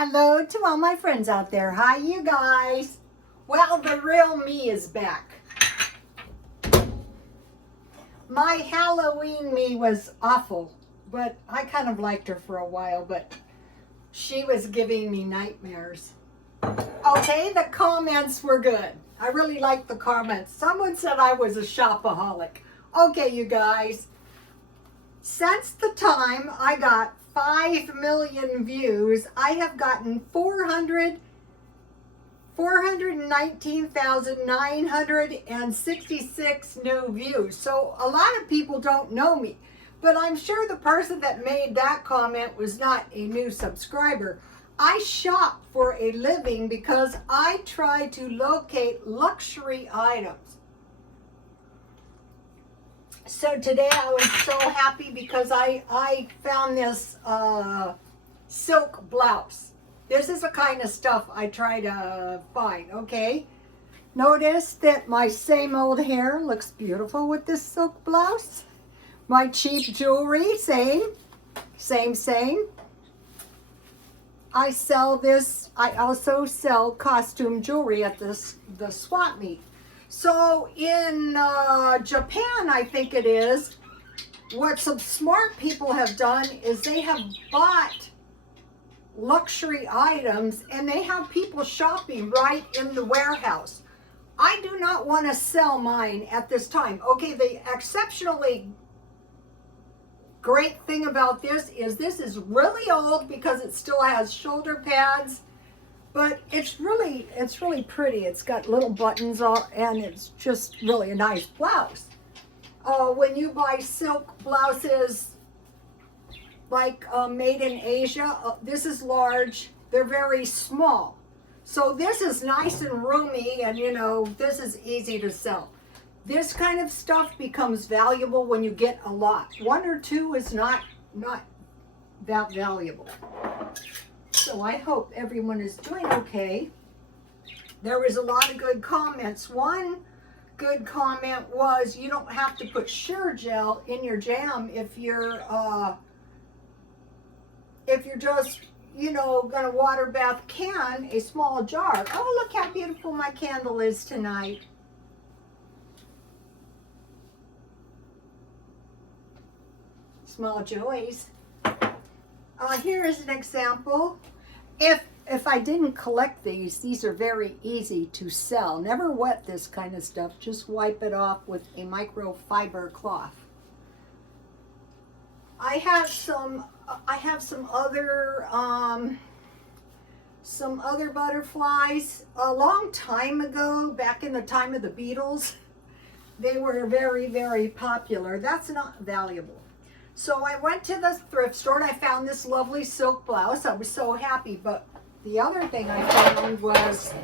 Hello to all my friends out there. Hi, you guys. Well, the real me is back. My Halloween me was awful, but I kind of liked her for a while, but she was giving me nightmares. Okay, the comments were good. I really liked the comments. Someone said I was a shopaholic. Okay, you guys. Since the time I got 5 million views, I have gotten 419,966 new views. So a lot of people don't know me, but I'm sure the person that made that comment was not a new subscriber. I shop for a living because I try to locate luxury items. So today I was so happy because I found this silk blouse. This is the kind of stuff I try to find, okay? Notice that my same old hair looks beautiful with this silk blouse. My cheap jewelry, same. I sell this, I also sell costume jewelry at the swap meet. So in Japan, I think it is, what some smart people have done is they have bought luxury items and they have people shopping right in the warehouse. I do not want to sell mine at this time. Okay, the exceptionally great thing about this is really old because it still has shoulder pads. But it's really pretty. It's got little buttons and it's just really a nice blouse. When you buy silk blouses like made in Asia, this is large. They're very small. So this is nice and roomy, and you know, this is easy to sell. This kind of stuff becomes valuable when you get a lot. One or two is not that valuable. So I hope everyone is doing okay. There was a lot of good comments. One good comment was you don't have to put shear gel in your jam if you're just, you know, gonna water bath can a small jar. Oh, look how beautiful my candle is tonight. Small joys. Here is an example. If I didn't collect these are very easy to sell. Never wet this kind of stuff. Just wipe it off with a microfiber cloth. I have some other butterflies. A long time ago, back in the time of the Beatles, they were very, very popular. That's not valuable. So I went to the thrift store and I found this lovely silk blouse. I was so happy, but the other thing I found was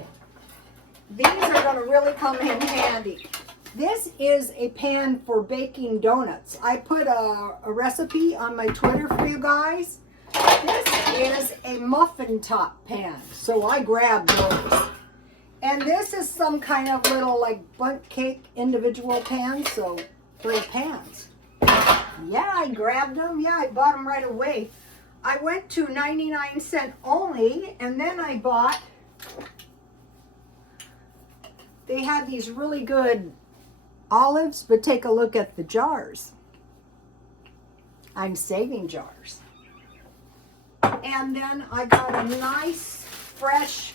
these are going to really come in handy. This is a pan for baking donuts. I put a recipe on my Twitter for you guys. This is a muffin top pan, so I grabbed those. And this is some kind of little like bundt cake individual pan, so 3 pans. Yeah, I grabbed them. Yeah, I bought them right away. I went to 99-cent only, and then I bought, they had these really good olives, but take a look at the jars. I'm saving jars. And then I got a nice, fresh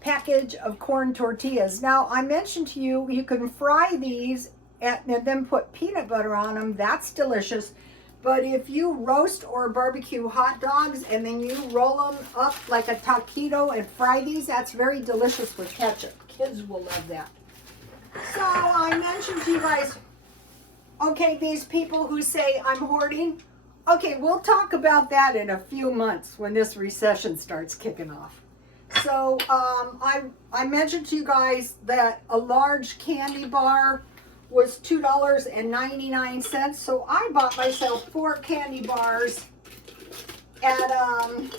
package of corn tortillas. Now, I mentioned to you, you can fry these and then put peanut butter on them. That's delicious. But if you roast or barbecue hot dogs and then you roll them up like a taquito and fry these, that's very delicious with ketchup. Kids will love that. So I mentioned to you guys, okay, these people who say I'm hoarding, okay, we'll talk about that in a few months when this recession starts kicking off. So I mentioned to you guys that a large candy bar was $2.99. So I bought myself 4 candy bars and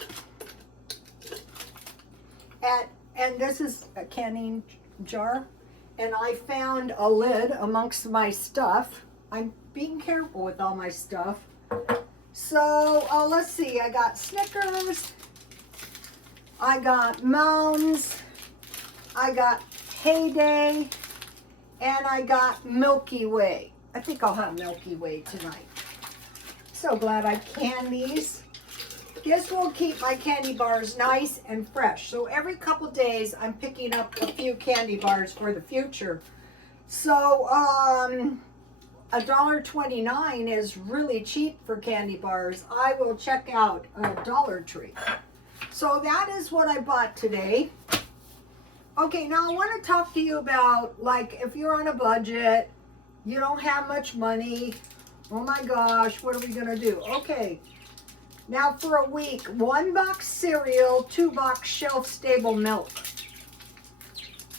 this is a canning jar, and I found a lid amongst my stuff. I'm being careful with all my stuff. So let's see, I got Snickers, I got Mounds, I got Heyday, and I got Milky Way. I think I'll have Milky Way tonight. So glad I canned these. This will keep my candy bars nice and fresh. So every couple days I'm picking up a few candy bars for the future. So $1.29 is really cheap for candy bars. I will check out a Dollar Tree. So that is what I bought today. Okay, now I want to talk to you about, like, if you're on a budget, you don't have much money. Oh my gosh, what are we gonna do? Okay, now for a week, 1 box cereal, 2 box shelf stable milk.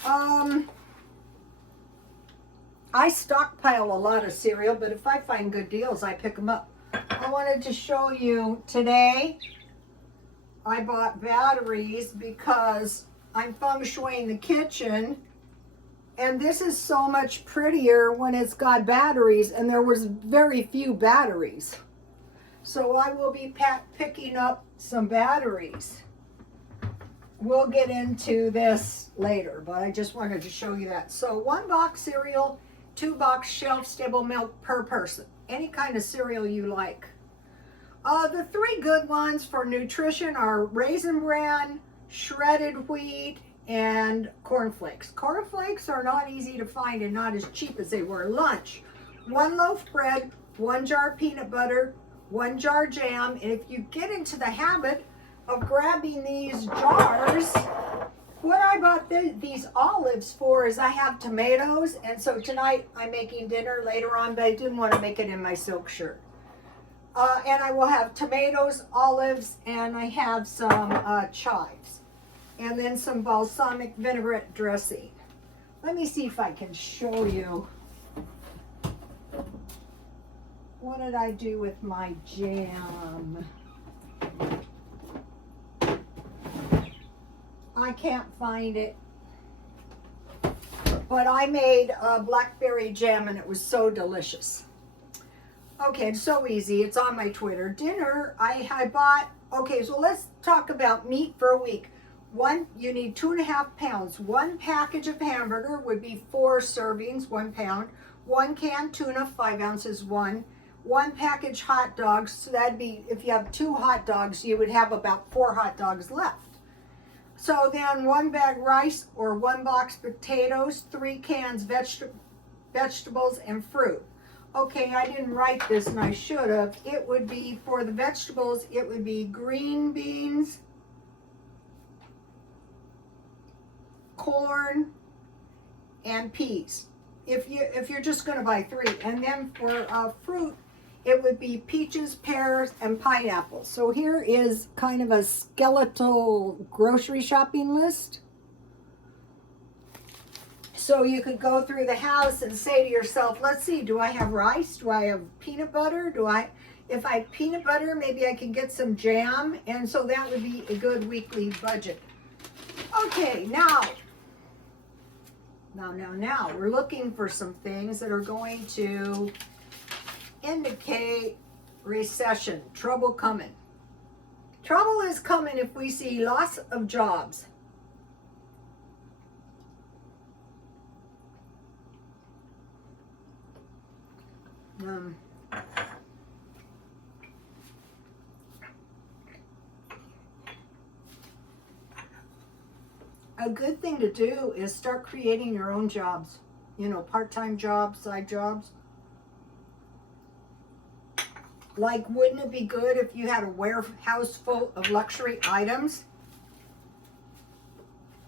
I stockpile a lot of cereal, but if I find good deals, I pick them up. I wanted to show you today, I bought batteries because I'm feng shuiing the kitchen, and this is so much prettier when it's got batteries, and there was very few batteries. So I will be picking up some batteries. We'll get into this later, but I just wanted to show you that. So 1 box cereal, 2 box shelf stable milk per person. Any kind of cereal you like. The 3 good ones for nutrition are Raisin Bran, shredded wheat, and cornflakes. Cornflakes are not easy to find and not as cheap as they were. Lunch, 1 loaf bread, 1 jar peanut butter, 1 jar jam. And if you get into the habit of grabbing these jars, what I bought these olives for is I have tomatoes, and so tonight I'm making dinner later on, but I didn't want to make it in my silk shirt. And I will have tomatoes, olives, and I have some chives. And then some balsamic vinaigrette dressing. Let me see if I can show you. What did I do with my jam? I can't find it. But I made a blackberry jam and it was so delicious. Okay, it's so easy. It's on my Twitter. Dinner, I bought, okay, so let's talk about meat for a week. You need 2.5 pounds. 1 package of hamburger would be 4 servings, 1 pound. 1 can tuna, 5 ounces, 1 package hot dogs. So that'd be, if you have 2 hot dogs, you would have about 4 hot dogs left. So then 1 bag rice or 1 box potatoes, 3 cans vegetables and fruit. Okay, I didn't write this and I should have. It would be, for the vegetables, it would be green beans, corn, and peas. If you're just going to buy 3, and then for fruit, it would be peaches, pears, and pineapples. So here is kind of a skeletal grocery shopping list. So you could go through the house and say to yourself, let's see, do I have rice? Do I have peanut butter? If I have peanut butter, maybe I can get some jam. And so that would be a good weekly budget. Okay, now, we're looking for some things that are going to indicate recession, trouble coming. Trouble is coming if we see loss of jobs. A good thing to do is start creating your own jobs, part-time jobs, side jobs. Like, wouldn't it be good if you had a warehouse full of luxury items?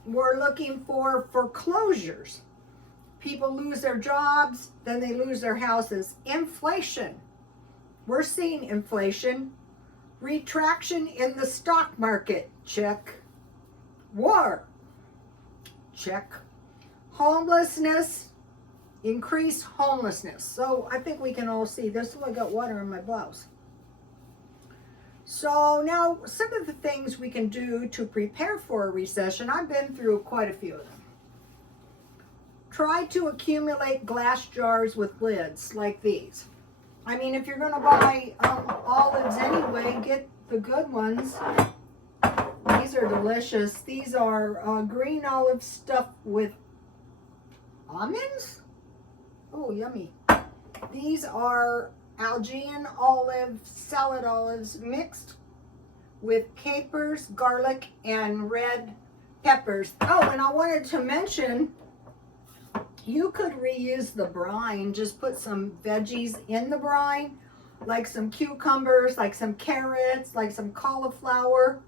We're looking for foreclosures. People lose their jobs, then they lose their houses. Inflation. We're seeing inflation. Retraction in the stock market. Check. War. Check. Homelessness. Increased homelessness. So I think we can all see this. Look, I got water in my blouse. So now some of the things we can do to prepare for a recession, I've been through quite a few of them. Try to accumulate glass jars with lids like these. I mean, if you're going to buy olives anyway, get the good ones. These are delicious. These are green olive stuffed with almonds. Oh, yummy. These are Algerian olive, salad olives mixed with capers, garlic, and red peppers. Oh, and I wanted to mention, you could reuse the brine. Just put some veggies in the brine, like some cucumbers, like some carrots, like some cauliflower,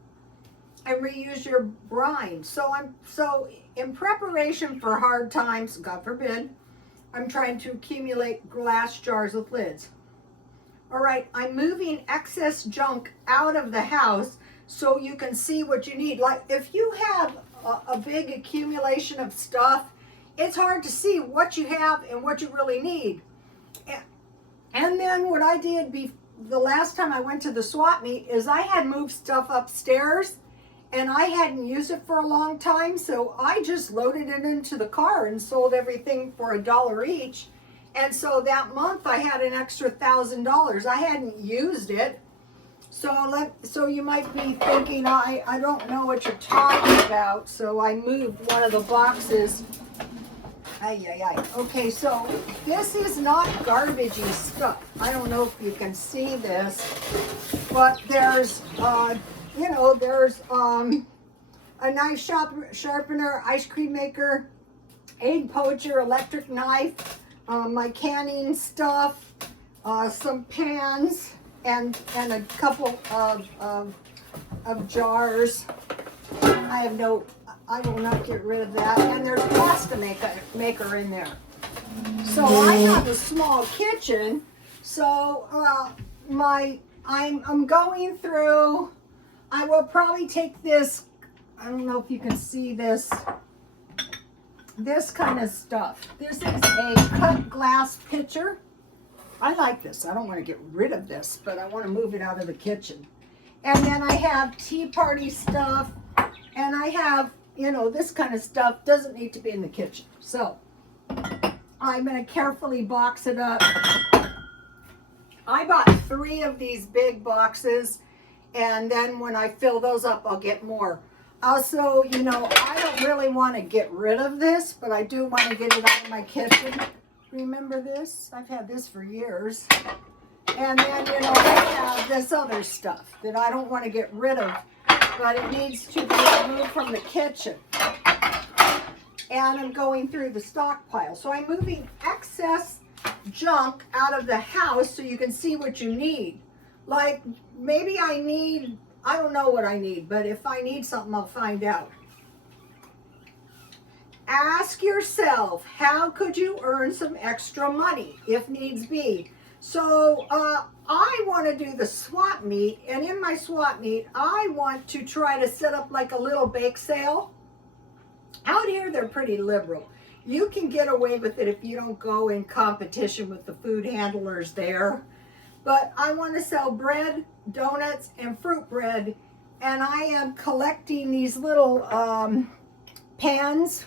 and reuse your brine. So in preparation for hard times, God forbid, I'm trying to accumulate glass jars with lids. All right, I'm moving excess junk out of the house so you can see what you need. Like if you have a big accumulation of stuff, it's hard to see what you have and what you really need. And then what I did the last time I went to the swap meet is I had moved stuff upstairs and I hadn't used it for a long time, so I just loaded it into the car and sold everything for $1 each. And so that month I had an extra $1,000. I hadn't used it. So you might be thinking, I don't know what you're talking about. So I moved one of the boxes. Okay, so this is not garbagey stuff. I don't know if you can see this, but there's, there's a knife sharpener, ice cream maker, egg poacher, electric knife, my canning stuff, some pans, and a couple of jars. I will not get rid of that. And there's pasta maker in there. So I have a small kitchen. So I'm going through. I will probably take this. I don't know if you can see this. This kind of stuff. This is a cut glass pitcher. I like this. I don't want to get rid of this, but I want to move it out of the kitchen. And then I have tea party stuff, and I have, this kind of stuff doesn't need to be in the kitchen. So I'm going to carefully box it up. I bought 3 of these big boxes, and then when I fill those up, I'll get more. Also, I don't really want to get rid of this, but I do want to get it out of my kitchen. Remember this? I've had this for years. And then, I have this other stuff that I don't want to get rid of, but it needs to be removed from the kitchen. And I'm going through the stockpile. So I'm moving excess junk out of the house so you can see what you need. Like, maybe I don't know what I need, but if I need something, I'll find out. Ask yourself, how could you earn some extra money if needs be? So I want to do the swap meet, and in my swap meet, I want to try to set up like a little bake sale. Out here, they're pretty liberal. You can get away with it if you don't go in competition with the food handlers there. But I want to sell bread, donuts, and fruit bread, and I am collecting these little pans,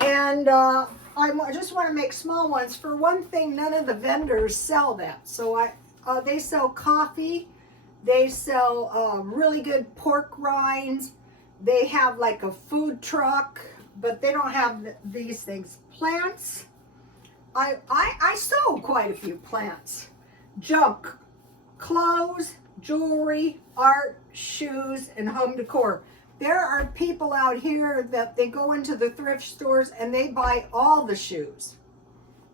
and I just want to make small ones. For one thing, none of the vendors sell that. So they sell coffee, they sell really good pork rinds, they have like a food truck, but they don't have these things. Plants, I sold quite a few plants. Junk, clothes, jewelry, art, shoes, and home decor. There are people out here that they go into the thrift stores and they buy all the shoes.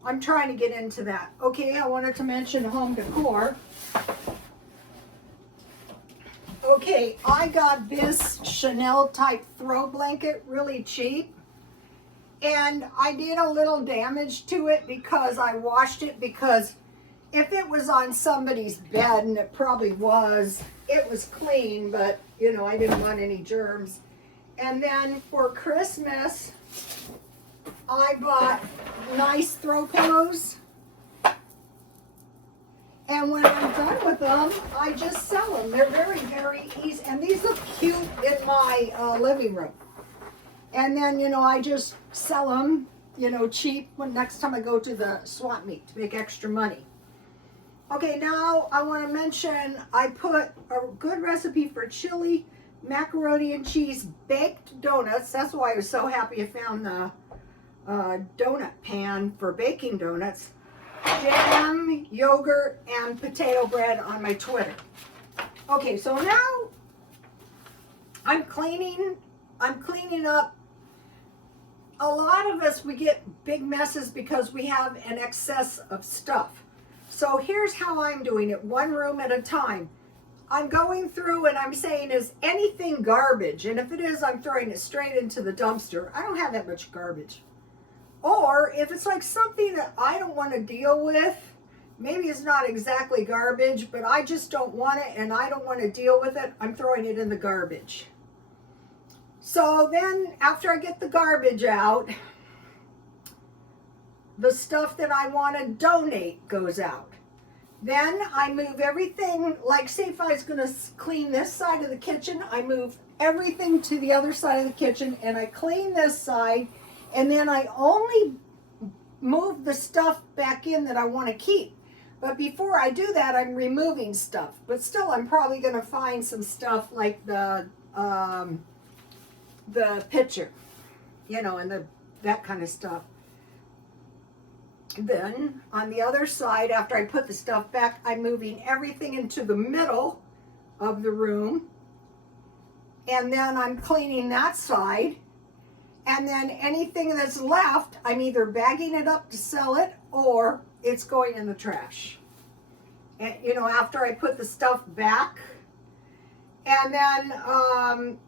I'm trying to get into that. Okay, I wanted to mention home decor. Okay, I got this Chanel type throw blanket really cheap. And I did a little damage to it because I washed it, because if it was on somebody's bed, and it probably was, it was clean, but I didn't want any germs. And then for Christmas, I bought nice throw pillows. And when I'm done with them, I just sell them. They're very, very easy. And these look cute in my living room. And then, I just sell them, cheap when next time I go to the swap meet to make extra money. Okay, now I want to mention I put a good recipe for chili, macaroni and cheese baked donuts. That's why I was so happy I found the donut pan for baking donuts. Jam, yogurt, and potato bread on my Twitter. Okay, so now I'm cleaning up. A lot of us, we get big messes because we have an excess of stuff. So here's how I'm doing it, one room at a time. I'm going through and I'm saying, is anything garbage? And if it is, I'm throwing it straight into the dumpster. I don't have that much garbage. Or if it's like something that I don't want to deal with, maybe it's not exactly garbage, but I just don't want it and I don't want to deal with it, I'm throwing it in the garbage. So then after I get the garbage out, the stuff that I want to donate goes out. Then I move everything, like say if I was going to clean this side of the kitchen, I move everything to the other side of the kitchen and I clean this side, and then I only move the stuff back in that I want to keep. But before I do that, I'm removing stuff. But still, I'm probably going to find some stuff like the pitcher, you know, and that kind of stuff. Then on the other side, after I put the stuff back, I'm moving everything into the middle of the room. And then I'm cleaning that side. And then anything that's left, I'm either bagging it up to sell it or it's going in the trash. And, you know, after I put the stuff back. And then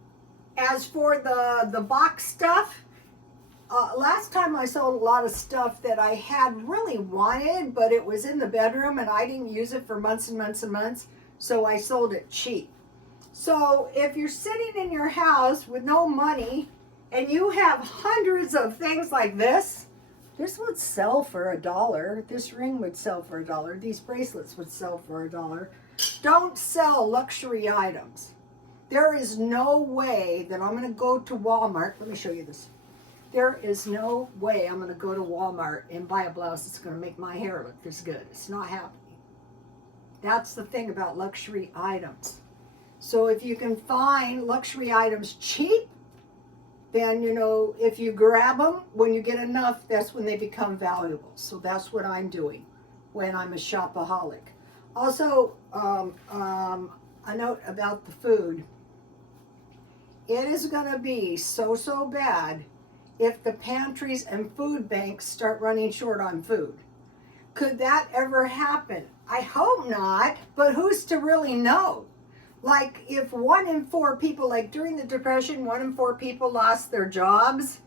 as for the box stuff, last time I sold a lot of stuff that I had really wanted, but it was in the bedroom and I didn't use it for months and months and months, so I sold it cheap. So if you're sitting in your house with no money and you have hundreds of things like this would sell for $1. This ring would sell for $1. These bracelets would sell for $1. Don't sell luxury items. There is no way that I'm going to go to Walmart. Let me show you this. There is no way I'm going to go to Walmart and buy a blouse that's going to make my hair look this good. It's not happening. That's the thing about luxury items. So if you can find luxury items cheap, then, you know, if you grab them, when you get enough, that's when they become valuable. So that's what I'm doing when I'm a shopaholic. Also, a note about the food. It is going to be so bad if the pantries and food banks start running short on food. Could that ever happen? I hope not, but who's to really know? Like if 1 in 4 people, like during the Depression, 1 in 4 people lost their jobs.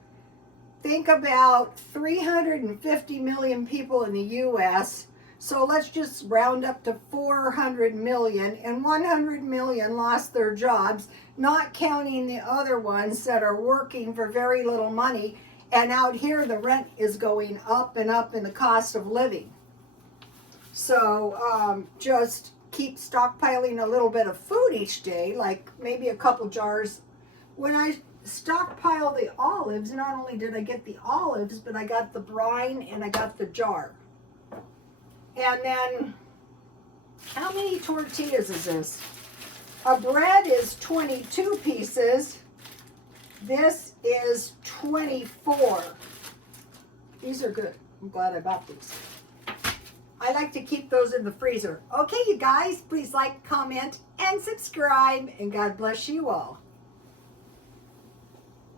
Think about 350 million people in the US. So let's just round up to 400 million, and 100 million lost their jobs, not counting the other ones that are working for very little money. And out here, the rent is going up and up in the cost of living. So just keep stockpiling a little bit of food each day, like maybe a couple jars. When I stockpile the olives, not only did I get the olives, but I got the brine and I got the jar. And then, how many tortillas is this? A bread is 22 pieces. This is 24. These are good. I'm glad I bought these. I like to keep those in the freezer. Okay, you guys, please like, comment, and subscribe. And God bless you all.